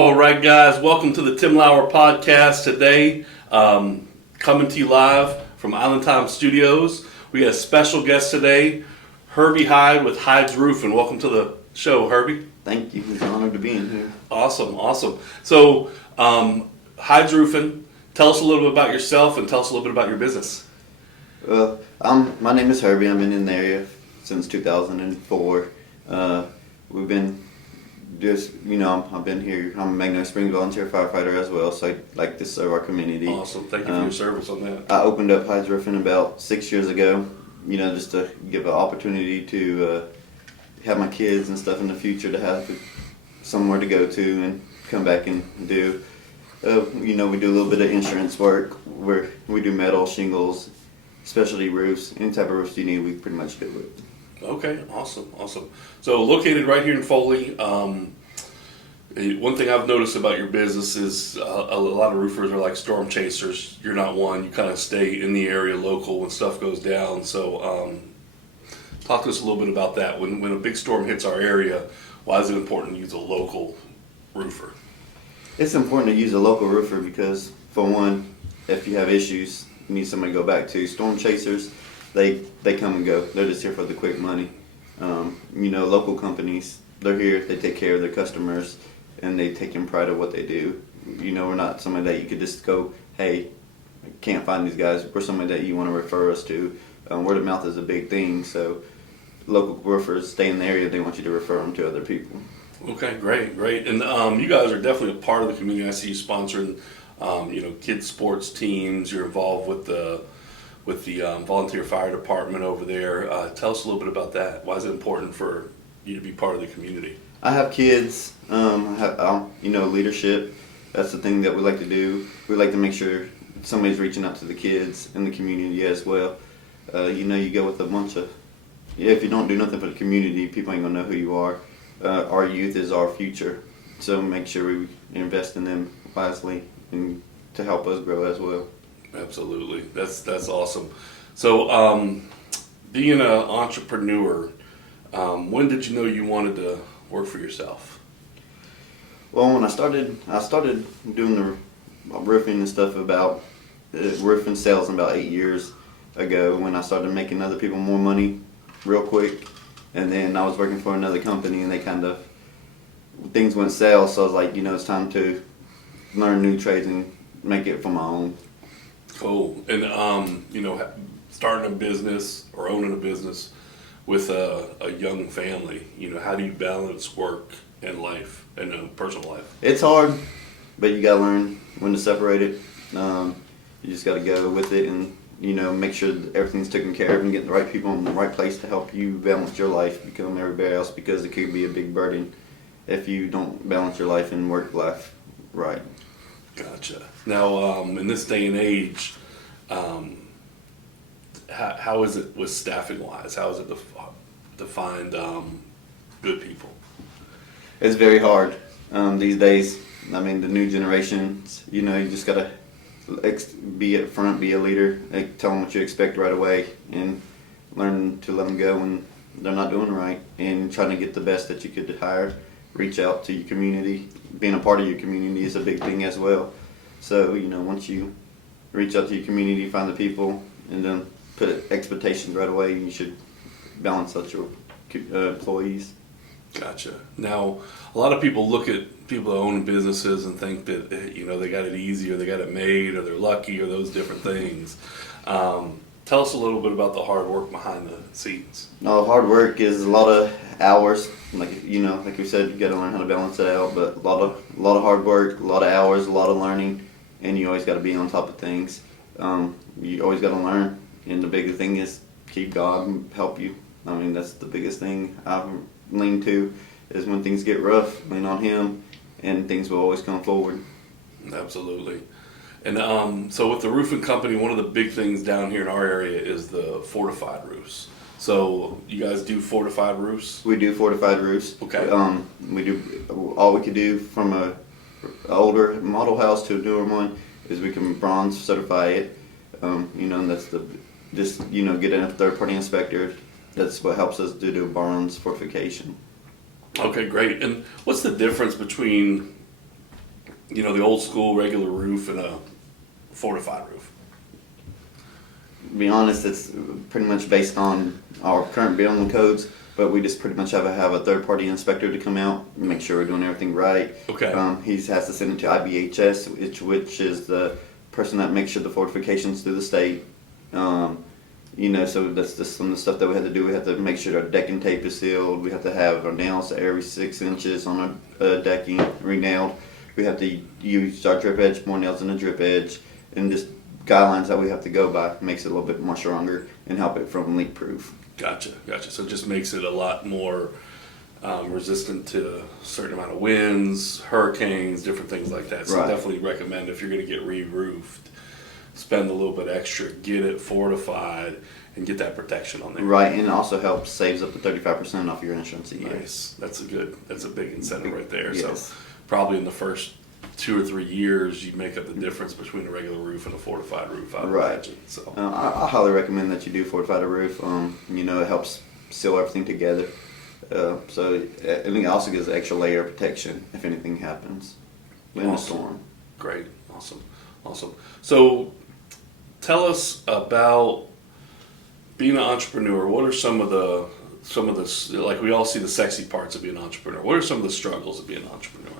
All right, guys, welcome to the Tim Lauer podcast today. Coming to you live from Island Time Studios. We got a special guest today, Herbie Hyde with Hyde's Roofing. Welcome to the show, Herbie. Thank you. It's an honor to be in here. Awesome. So, Hyde's Roofing, tell us a little bit about yourself and tell us a little bit about your business. My name is Herbie. I've been in the area since 2004. We've been I've been here. I'm a Magnolia Springs volunteer firefighter as well, so I like to serve our community. Awesome. Thank you for your service on that. I opened up Hyde's Roofing about 6 years ago, just to give an opportunity to have my kids and stuff in the future to have somewhere to go to and come back and do. We do a little bit of insurance work where we do metal, shingles, specialty roofs, any type of roofs you need, we pretty much do it. Okay, awesome. So located right here in Foley. One thing I've noticed about your business is a lot of roofers are like storm chasers. You're not one. You kind of stay in the area local when stuff goes down. So talk to us a little bit about that. When a big storm hits our area, why is it important to use a local roofer? It's important to use a local roofer because, for one, if you have issues, you need somebody to go back to. Storm chasers, they come and go. They're just here for the quick money. Local companies, they're here, they take care of their customers, and they take in pride of what they do. We're not somebody that you could just go, hey, I can't find these guys. We're somebody that you want to refer us to. Word of mouth is a big thing, so local roofers stay in the area, they want you to refer them to other people. Okay, great. And you guys are definitely a part of the community. I see you sponsoring, kids sports teams. You're involved with the volunteer fire department over there. Tell us a little bit about that. Why is it important for you to be part of the community? I have kids. Leadership. That's the thing that we like to do. We like to make sure somebody's reaching out to the kids in the community as well. You go with a bunch of, if you don't do nothing for the community, people ain't gonna know who you are. Our youth is our future, so make sure we invest in them wisely and to help us grow as well. Absolutely, that's awesome. So, being an entrepreneur, when did you know you wanted to work for yourself? Well, when I started doing the roofing and stuff about roofing sales about 8 years ago. When I started making other people more money real quick, and then I was working for another company, and things went south. So I was like, it's time to learn new trades and make it for my own. Cool. And starting a business or owning a business with a young family, how do you balance work and life and personal life? It's hard, but you gotta learn when to separate it. You just gotta go with it and make sure that everything's taken care of and get the right people in the right place to help you balance your life, become everybody else, because it could be a big burden if you don't balance your life and work life right. Gotcha. Now, in this day and age, how is it with staffing wise? How is it to find good people? It's very hard these days. I mean, the new generations, you just gotta be up front, be a leader, tell them what you expect right away, and learn to let them go when they're not doing right, and trying to get the best that you could hire. Reach out to your community. Being a part of your community is a big thing as well. So, once you reach out to your community, find the people, and then put expectations right away, you should balance out your employees. Gotcha. Now, a lot of people look at people that own businesses and think that, they got it easy, or they got it made, or they're lucky, or those different things. Tell us a little bit about the hard work behind the scenes. No, hard work is a lot of hours. Like we said, you got to learn how to balance it out. But a lot of hard work, a lot of hours, a lot of learning, and you always got to be on top of things. You always got to learn, and the biggest thing is keep God help you. I mean, that's the biggest thing I've leaned to, is when things get rough, lean on Him, and things will always come forward. Absolutely. And so with the roofing company, one of the big things down here in our area is the Fortified roofs. So you guys do Fortified roofs? We do Fortified roofs. Okay. We do all we could do from a older model house to a newer one is we can bronze certify it. And that's get a third party inspector. That's what helps us to do bronze fortification. Okay, great. And what's the difference between the old school regular roof and a fortified roof? To be honest, it's pretty much based on our current building codes, but we just pretty much have a third party inspector to come out and make sure we're doing everything right. Okay. He has to send it to IBHS, which is the person that makes sure the fortifications through the state. So that's just some of the stuff that we have to do. We have to make sure our decking tape is sealed. We have to have our nails every 6 inches on our decking re-nailed. We have to use our drip edge, more nails than a drip edge, and just guidelines that we have to go by makes it a little bit more stronger and help it from leak proof. Gotcha. So it just makes it a lot more resistant to a certain amount of winds, hurricanes, different things like that. So Right. definitely recommend if you're going to get re-roofed, spend a little bit extra, get it fortified, and get that protection on there. Right, and it also helps saves up to 35% off your insurance a year. Nice. That's a big incentive right there. Yes. So probably in the first 2 or 3 years, you make up the difference between a regular roof and a fortified roof, I would Right. imagine. So I highly recommend that you do fortify the roof. It helps seal everything together. I think it also gives an extra layer of protection if anything happens in a Awesome. storm. Great. Awesome. So tell us about being an entrepreneur. What are some of the like we all see the sexy parts of being an entrepreneur. What are some of the struggles of being an entrepreneur?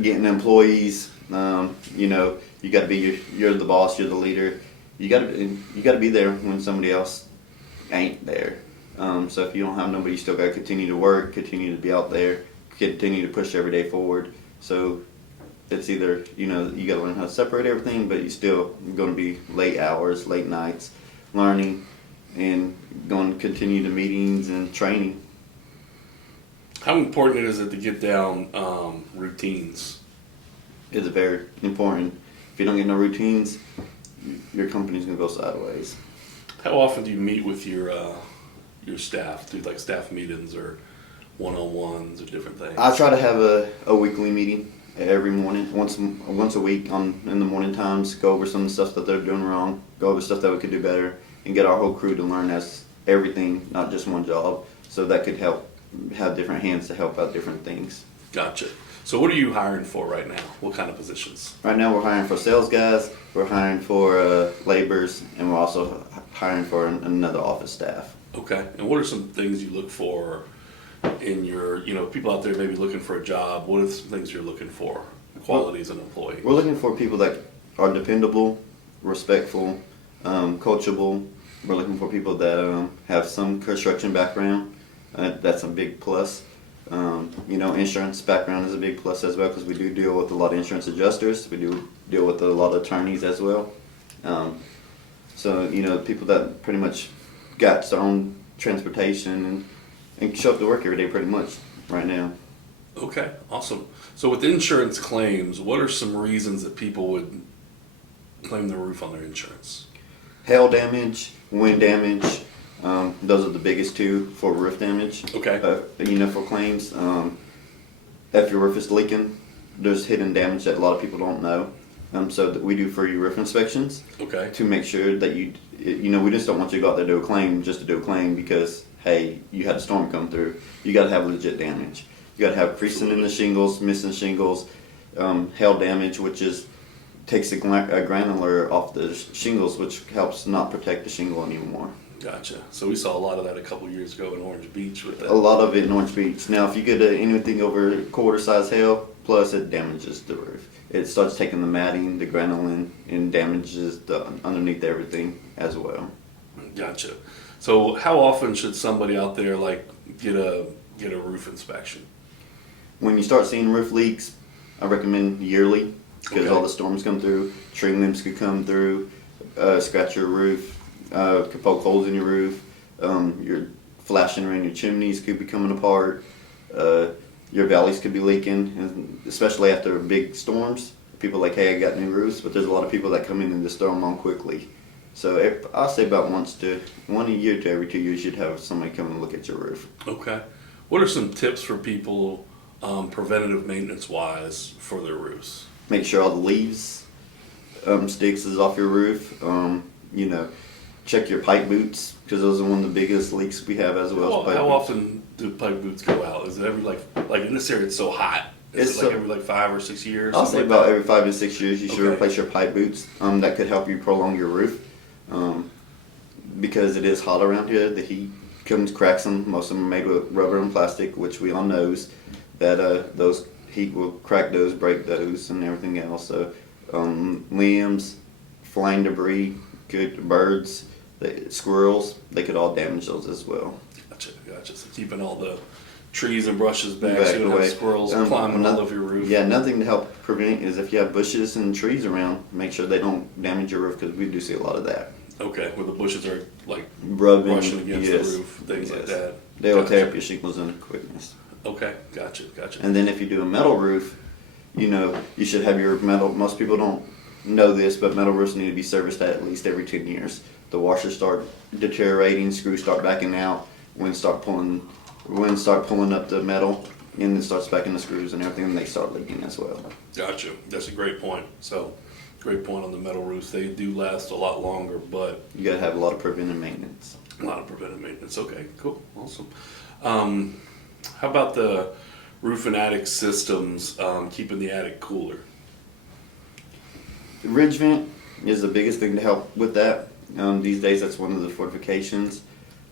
Getting employees, you got to be you're the boss, you're the leader. You got to be there when somebody else ain't there. So if you don't have nobody, you still got to continue to work, continue to be out there, continue to push every day forward. So it's either you got to learn how to separate everything, but you still going to be late hours, late nights, learning, and going to continue to meetings and training. How important is it to get down routines? It's very important. If you don't get no routines, your company's gonna go sideways. How often do you meet with your staff? Do like staff meetings or one-on-ones or different things? I try to have a weekly meeting every morning, once a week in the morning times. Go over some of the stuff that they're doing wrong. Go over stuff that we could do better, and get our whole crew to learn as everything, not just one job. So that could help have different hands to help out different things. Gotcha. So what are you hiring for right now? What kind of positions? Right now we're hiring for sales guys, we're hiring for laborers, and we're also hiring for another office staff. Okay. And what are some things you look for in your, people out there maybe looking for a job? What are some things you're looking for, qualities in an employee? We're looking for people that are dependable, respectful, coachable. We're looking for people that have some construction background. That's a big plus. Insurance background is a big plus as well, because we do deal with a lot of insurance adjusters. We do deal with a lot of attorneys as well. People that pretty much got their own transportation and show up to work every day pretty much right now. Okay, awesome. So with insurance claims, what are some reasons that people would claim their roof on their insurance? Hail damage, wind damage, those are the biggest two for roof damage. Okay. For claims, if your roof is leaking, there's hidden damage that a lot of people don't know. So that we do free roof inspections. Okay. To make sure that we just don't want you to go out there and do a claim just to do a claim because, hey, you had a storm come through. You got to have legit damage. You got to have creasing in the shingles, missing shingles, hail damage, which takes a granular off the shingles, which helps not protect the shingle anymore. Gotcha. So we saw a lot of that a couple years ago in Orange Beach with that. A lot of it in Orange Beach. Now, if you get anything over quarter size hail, plus it damages the roof. It starts taking the matting, the granulin, and damages the underneath everything as well. Gotcha. So how often should somebody out there get a roof inspection? When you start seeing roof leaks, I recommend yearly, because Okay. all the storms come through. Tree limbs could come through, scratch your roof, could poke holes in your roof. Your flashing around your chimneys could be coming apart. Your valleys could be leaking, and especially after big storms. People are like, hey, I got new roofs, but there's a lot of people that come in and just throw them on quickly. So I'll say about one a year to every 2 years, you'd have somebody come and look at your roof. Okay. What are some tips for people, preventative maintenance wise, for their roofs? Make sure all the leaves, sticks is off your roof. Check your pipe boots, because those are one of the biggest leaks we have as well. How often do pipe boots go out? Is it every like in this area it's so hot? Is It's it like every like 5 or 6 years? I'll say something about like every 5 to 6 years you should Okay. replace your pipe boots. That could help you prolong your roof. Because it is hot around here, the heat comes, cracks them. Most of them are made with rubber and plastic, which we all knows that those heat will crack those, break those, and everything else. So limbs, flying debris, good birds, squirrels, they could all damage those as well. Gotcha. So keeping all the trees and brushes back, Back so you don't have away. squirrels climbing all over your roof. Yeah, another thing to help prevent is if you have bushes and trees around, make sure they don't damage your roof because we do see a lot of that. Okay, where the bushes are like Rubbing, brushing against yes, the roof, things like yes. that. They'll Gotcha. tear up your shingles in quickness. Okay, gotcha. And then if you do a metal roof, you should have your metal. Most people don't know this, but metal roofs need to be serviced at least every 10 years. The washers start deteriorating, screws start backing out, wind start pulling up the metal, and it starts backing the screws and everything, and they start leaking as well. Gotcha. That's a great point. So, great point on the metal roofs. They do last a lot longer, but You gotta have a lot of preventive maintenance. a lot of preventive maintenance. Okay, cool, awesome. How about the roof and attic systems, keeping the attic cooler? The ridge vent is the biggest thing to help with that. These days, that's one of the fortifications.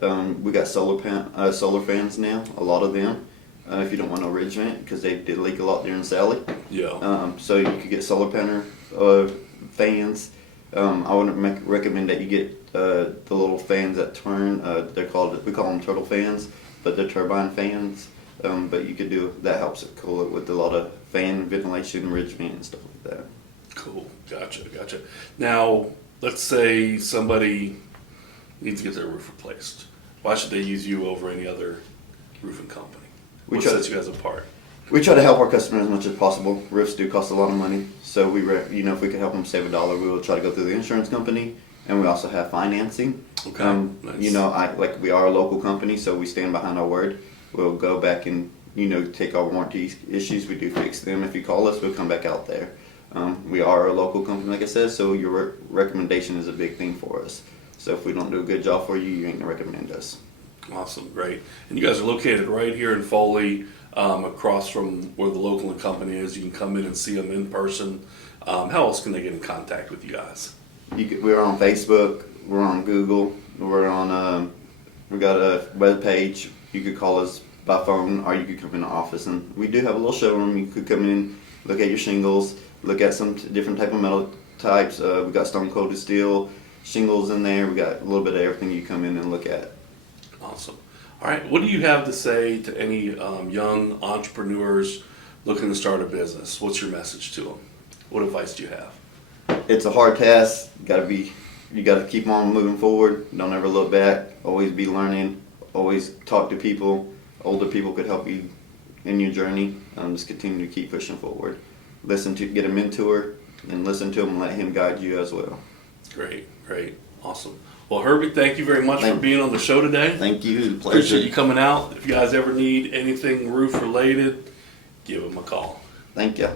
We got solar fans now, a lot of them. If you don't want no ridge vent, because they did leak a lot during Sally. Yeah. So you could get solar panel fans. I would recommend that you get the little fans that turn. We call them turtle fans, but they're turbine fans. But you could that helps it cool it with a lot of fan ventilation, ridge vent, and stuff like that. Cool. Gotcha. Now, let's say somebody needs to get their roof replaced. Why should they use you over any other roofing company? What sets you guys apart? We try to help our customers as much as possible. Roofs do cost a lot of money, so if we could help them save $1, we will try to go through the insurance company, and we also have financing. Okay. Nice. We are a local company, so we stand behind our word. We'll go back and take our warranty issues. We do fix them. If you call us, we'll come back out there. We are a local company, like I said, so your recommendation is a big thing for us. So if we don't do a good job for you, you ain't gonna recommend us. Awesome, great. And you guys are located right here in Foley, across from where the local company is. You can come in and see them in person. How else can they get in contact with you guys? We're on Facebook. We're on Google. We're on. We got a web page. You could call us by phone, or you could come in the office, and we do have a little showroom. You could come in, look at your shingles, look at some different type of metal types. We got stone coated steel shingles in there. We got a little bit of everything you come in and look at. Awesome. All right, what do you have to say to any young entrepreneurs looking to start a business? What's your message to them? What advice do you have? It's a hard task. You gotta keep on moving forward. Don't ever look back. Always be learning. Always talk to people. Older people could help you in your journey. Just continue to keep pushing forward. Get a mentor, and listen to him and let him guide you as well. Great, awesome. Well, Herbie, thank you very much for being on the show today. Thank you. Pleasure. Appreciate you coming out. If you guys ever need anything roof related, give them a call. Thank you.